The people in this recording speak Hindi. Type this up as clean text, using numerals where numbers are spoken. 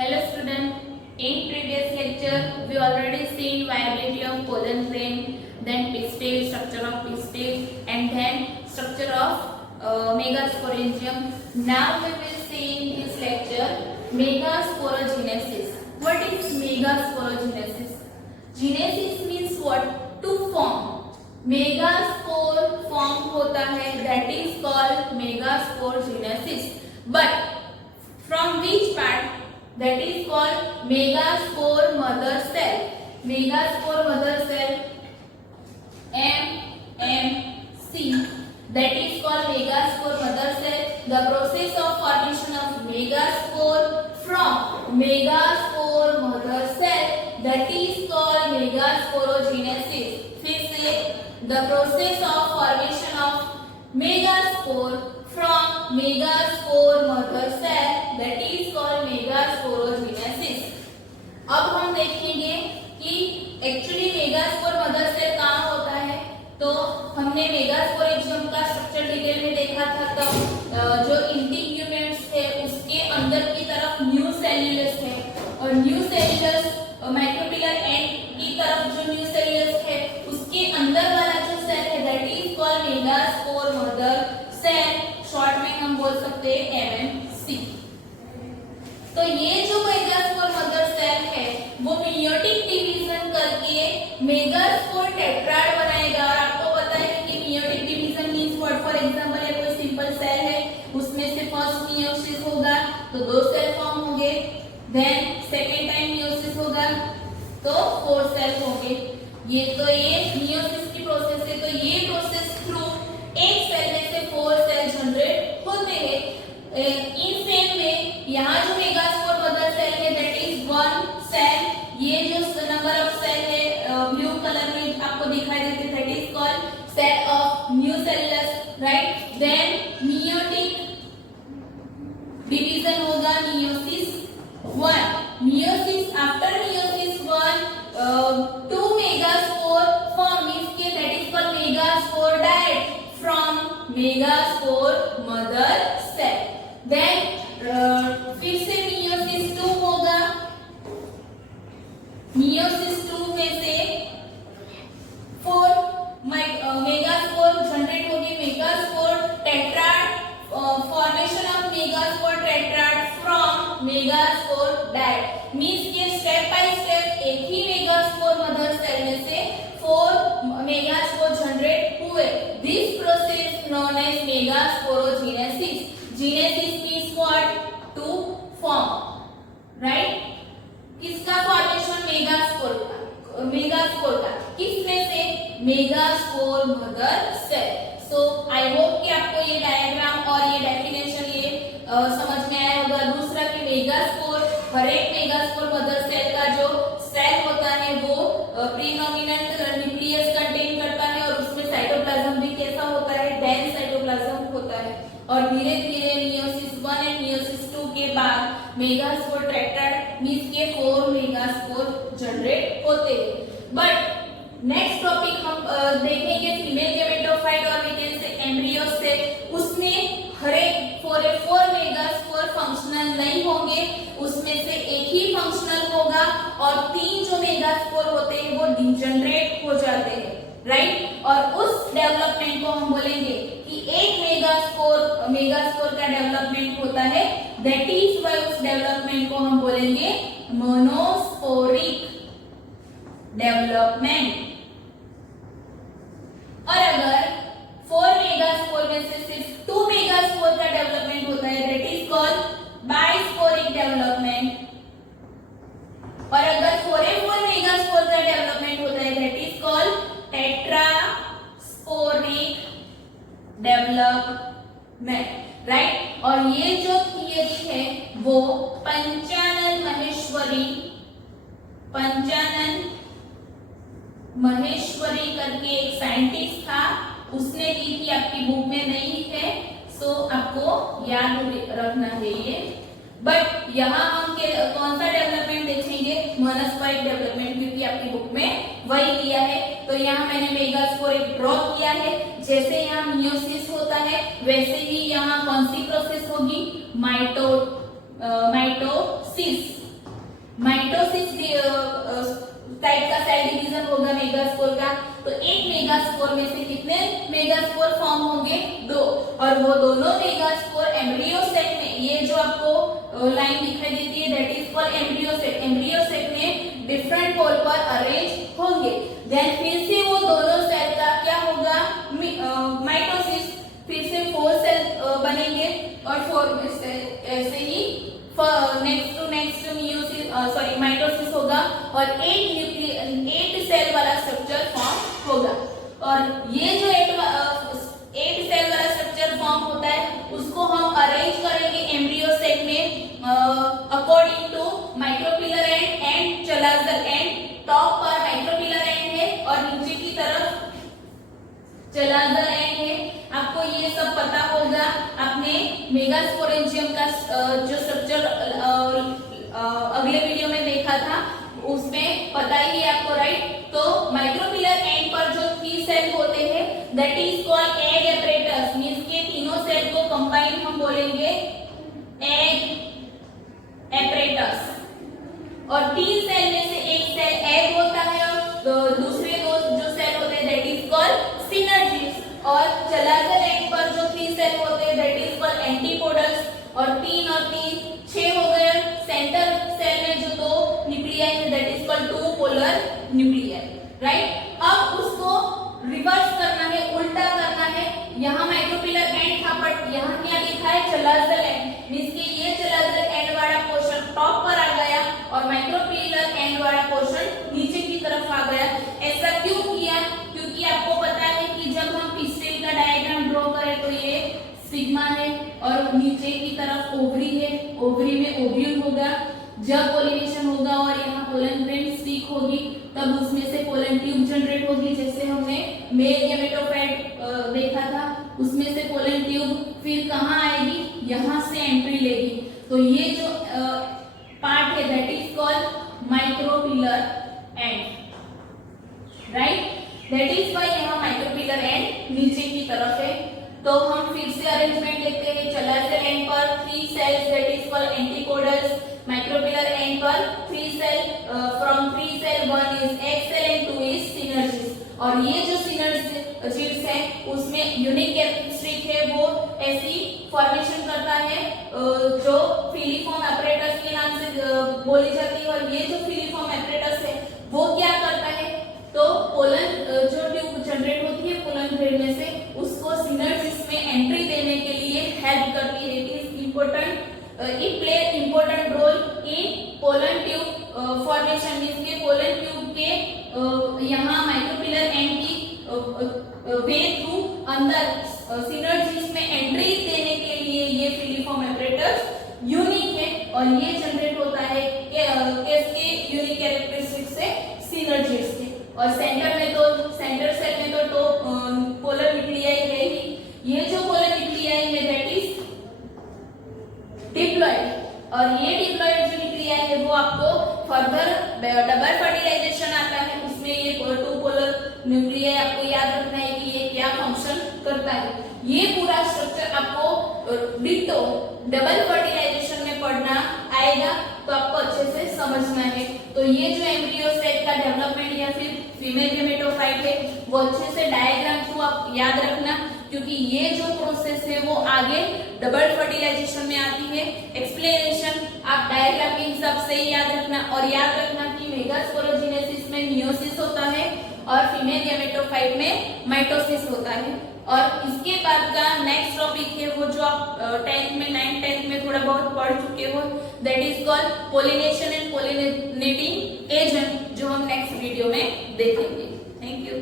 Hello student, in previous lecture we already seen viability of pollen grain, then pistil, structure of pistil and then structure of megasporangium. Now we will see in this lecture megasporogenesis. What is megasporogenesis? Genesis means what? To form. Megaspore form होता है, that is called megasporogenesis. But from which part? That is called megaspore mother cell. Megaspore mother cell MMC. That is called megaspore mother cell. The process of formation of megaspore from megaspore mother cell, that is called megasporogenesis. फिर से the process of formation of megaspore from megaspore mother cell, that is called megasporogenesis. अब हम देखेंगे कि एक्चुअली मेगास्पोर मदर सेल कहाँ होता है. तो हमने मेगास्पोरेंजियम का स्ट्रक्चर डिटेल में देखा था. तब जो इंटीग्यूमेंट्स है उसके अंदर की तरफ न्यू सेल्यूलस है और न्यू सेल्यूलस माइक्रोबियल एंड की तरफ जो न्यू सेल्यूलस है उसके अंदर वाला जो सेल है that is called megaspore mother cell. Short में हम बोल सकते हैं एमएमसी. तो ये जो मेगास्पोर मदर सेल है वो मियोटिक डिवीजन करके मेगास्पोर टेट्राड बनाएगा. और आपको पता है कि meiotic division means what. For example ये कोई सिंपल सेल है, उसमें से फर्स्ट मियोसिस होगा तो 2 सेल फॉर्म होंगे, देन सेकंड टाइम मियोसिस होगा तो 4 सेल होंगे. ये मियोसिस की प्रोसेस है. तो ये प्रोसेस थ्रू एक सेल में से 4 सेल जनरेट होते हैं. इन सेम में यहाँ जो मेगास्पोर मदर सेल है दैट इज 1 सेल. ये जो नंबर ऑफ सेल है ब्लू कलर में आपको दिखाई देते हैं that is called cell of nucellus, right. Then meiotic division होगा meiosis 1. Meiosis after meiosis 1 2 megaspore form इसके that is called megaspore dyad from megaspore mother cell. Then फिर से meiosis 2 होगा. meiosis 2 में से 4 मेगास्पोर जनरेट होगी. Megaspore tetrad, formation of megaspore tetrad from megaspore diet means के स्टेप बाय स्टेप एक ही मेगास्पोर मदर सेल में से 4 मेगास्पोर जनरेट हुए. This process known as megasporogenesis. Genesis means what? To form, right? किसका फॉर्मेशन? मेगास्पोर का. किसमें से? Megaspore mother cell. So I hope कि आपको ये डायग्राम और ये डेफिनेशन ये समझ में आया होगा. दूसरा कि मेगास्पोर, हर एक मेगास्पोर मदर सेल का जो सेल होता है वो प्रीनोमिनेंट न्यूक्लियस कंटेन करता है और उसमें साइटोप्लाज्म भी कैसा होता है? डेंस साइटोप्लाज्म होता है. और धीरे धीरे मियोसिस 1 एंड मियोसिस 2 के बाद मेगास्पोर टेट्राड मींस के 4 मेगास्पोर जनरेट होते हैं. बट नेक्स्ट टॉपिक हम देखेंगे फीमेल गेमेटोफाइट और वी कैन से एम्ब्रियो से. उसमें हर एक 4 मेगास्पोर फंक्शनल नहीं होंगे, उसमें से एक ही फंक्शनल होगा और 3 जो मेगास्पोर होते हैं वो डिजनरेट हो जाते हैं, राइट. और उस डेवलपमेंट को हम बोलेंगे कि एक मेगास्पोर का डेवलपमेंट होता है. दैट इज व्हाई उस डेवलपमेंट को हम बोलेंगे मोनोस्पोरिक डेवलपमेंट. और अगर 4 मेगास्पोर में से सिर्फ 2 मेगास्पोर का डेवलपमेंट होता है दैट इज कॉल्ड बाइस्पोरिक डेवलपमेंट. और अगर 4 मेगास्पोर का डेवलपमेंट होता है that is called tetrasporic development, right. और ये जो थियरी है वो पंचानन महेश्वरी करके एक साइंटिस्ट था, उसने दी थी. आपकी बुक में नहीं है सो आपको याद रखना है ये. बट यहाँ हम कौन सा डेवलपमेंट देखेंगे? मोनोस्पोरिक डेवलपमेंट, क्योंकि आपकी बुक में वही दिया है. तो यहाँ मैंने मेगास्पोर एक ड्रॉ किया है. जैसे यहाँ मियोसिस होता है वैसे ही यहाँ कौन सी प्रोसेस होगी? माइटोसिस. माइटोसिस टाइप का सेल डिवीजन होगा मेगास्पोर का। तो एक मेगास्पोर में से कितने मेगास्पोर फॉर्म होंगे? 2। और वो दोनों मेगास्पोर एम्ब्रियो सेट में, ये जो आपको लाइन दिखाई देती है that is called embryo set. Embryo sac में डिफरेंट पोल पर अरेंज होंगे। देन फिर से वो दोनों सेल का क्या होगा? माइटोसिस, फिर से 4 सेल बनेंगे और 4 में से ऐसे ही नेक्स्ट टू नेक्स्ट माइटोसिस होगा और 8 सेल वाला स्ट्रक्चर फॉर्म होगा। और ये जो 8 सेल वाला स्ट्रक्चर फॉर्म होता है उसको हम अरेंज करेंगे एम्ब्रियो सेट में according to micropylar end chalazal end. Top पर माइक्रोपिलर एंड है और नीचे की तरफ चलाजल एंड है। आपको ये सब पता होगा, आपने मेगास्पोरेंजियम का जो स्ट्रक्चर अगले वीडियो में देखा था उसमें पता ही है आपको, राइट। तो माइक्रोपिलर एंड पर जो 3 सेल होते हैं that is called egg apparatus, means के तीनों सेल को कंबाइन हम बोलेंगे एग एपरेटस। और 3 सेल में से एक सेल एग होता है और दूसरे 2 जो सेल होते हैं दैट इज कॉल्ड सिनर्जीज। और चलाजल एंड पर जो 3 सेल होते हैं दैट इज कॉल्ड एंटीपोडल्स। और 3 और 3 6 हो गए। सेंटर सेल में जो 2 न्यूक्लियाई है that is called 2 polar nuclei, right. अब उसको रिवर्स करना है, उल्टा करना है। यहाँ माइक्रोपिलर एंड था बट यहाँ क्या लिखा है? चलाजल एंड, मींस कि ये चलाजल एंड वाला पोर्शन टॉप पर आ गया और माइक्रोपिलर एंड वाला पोर्शन नीचे की तरफ आ गया। ऐसा क्यों किया? क्योंकि आपको पता है कि जब हम पिस्टिल का डायग्राम ड्रॉ करें तो ये सिग्मा है और नीचे की तरफ ओवरी है, ओवरी में ओव्यूल होगा। जब पोलिनेशन होगा और यहाँ पोलन ग्रेन स्टिक होगी तब उसमें से पोलन ट्यूब जनरेट होगी, जैसे हमने मेल गेमेटोफाइट देखा था। उसमें से पोलन ट्यूब फिर कहाँ आएगी? यहाँ से एंट्री लेगी। तो ये जो पार्ट है that is called micropylar end, right. That is why यहाँ माइक्रोपिलर एंड नीचे की तरफ है। तो हम फिर से अरेंजमेंट देखते हैं। चलाजल एंड पर 3 cells that is called antipodals. Micropylar end पर 3 cell, from 3 cell 1 is egg cell and 2 is synergids. और ये जो सिनर्जीज है उसमें यूनिक कैरेक्टरिस्टिक है, वो ऐसी फॉर्मेशन करता है जो फिलीफॉर्म एपरेटस के नाम से बोली जाती है। और ये जो फिलीफॉर्म एपरेटस है वो क्या करता है? तो पोलन जो ट्यूब जनरेट होती है पोलन ग्रेन में से, उसको सिनर्जिस में एंट्री देने के लिए हेल्प करती है। It is important, it play important role in pollen tube formation, means के पोलन ट्यूब के यहाँ माइक्रोपिलर एंड की वे थ्रू अंदर सिनर्जिस में एंट्री देने के लिए ये फिलीफॉर्म एपरेटस यूनिक है। और ये जनरेट होता है किसके यूनिक कैरेक्टरिस्टिक से? सिनर्जिस के। और सेंटर सेल में तो पोलर न्यूक्लियाई है ही। ये जो पोलर न्यूक्लियाई है दैट इज डिप्लॉइड। और ये डिप्लॉइड जो न्यूक्लियाई है वो आपको फर्दर डबल फर्टिलाइजेशन आता है, उसमें ये 2 पोलर न्यूक्लियाई आपको याद रखना है कि ये क्या फंक्शन करता है। ये पूरा स्ट्रक्चर आपको डिट्टो डबल फर्टिलाइजेशन में पढ़ना आएगा तो आपको अच्छे से समझना है। तो ये जो एम्ब्रियो सेल का डेवलपमेंट या फिर फीमेल गेमेटोफाइट है वो अच्छे से डायग्राम थ्रू आप याद रखना, क्योंकि ये जो प्रोसेस है वो आगे डबल फर्टिलाइजेशन में आती है। एक्सप्लेनेशन आप डायग्राम के हिसाब से ही याद रखना। और याद रखना कि मेगास्पोरोजेनेसिस में मियोसिस होता है और फीमेल गेमेटोफाइट में माइटोसिस होता है। और इसके बाद का नेक्स्ट टॉपिक है वो जो आप 10th में 9th 10th में थोड़ा बहुत पढ़ चुके हो, that is called pollination and pollinating agent, जो हम नेक्स्ट वीडियो में देखेंगे। Thank you.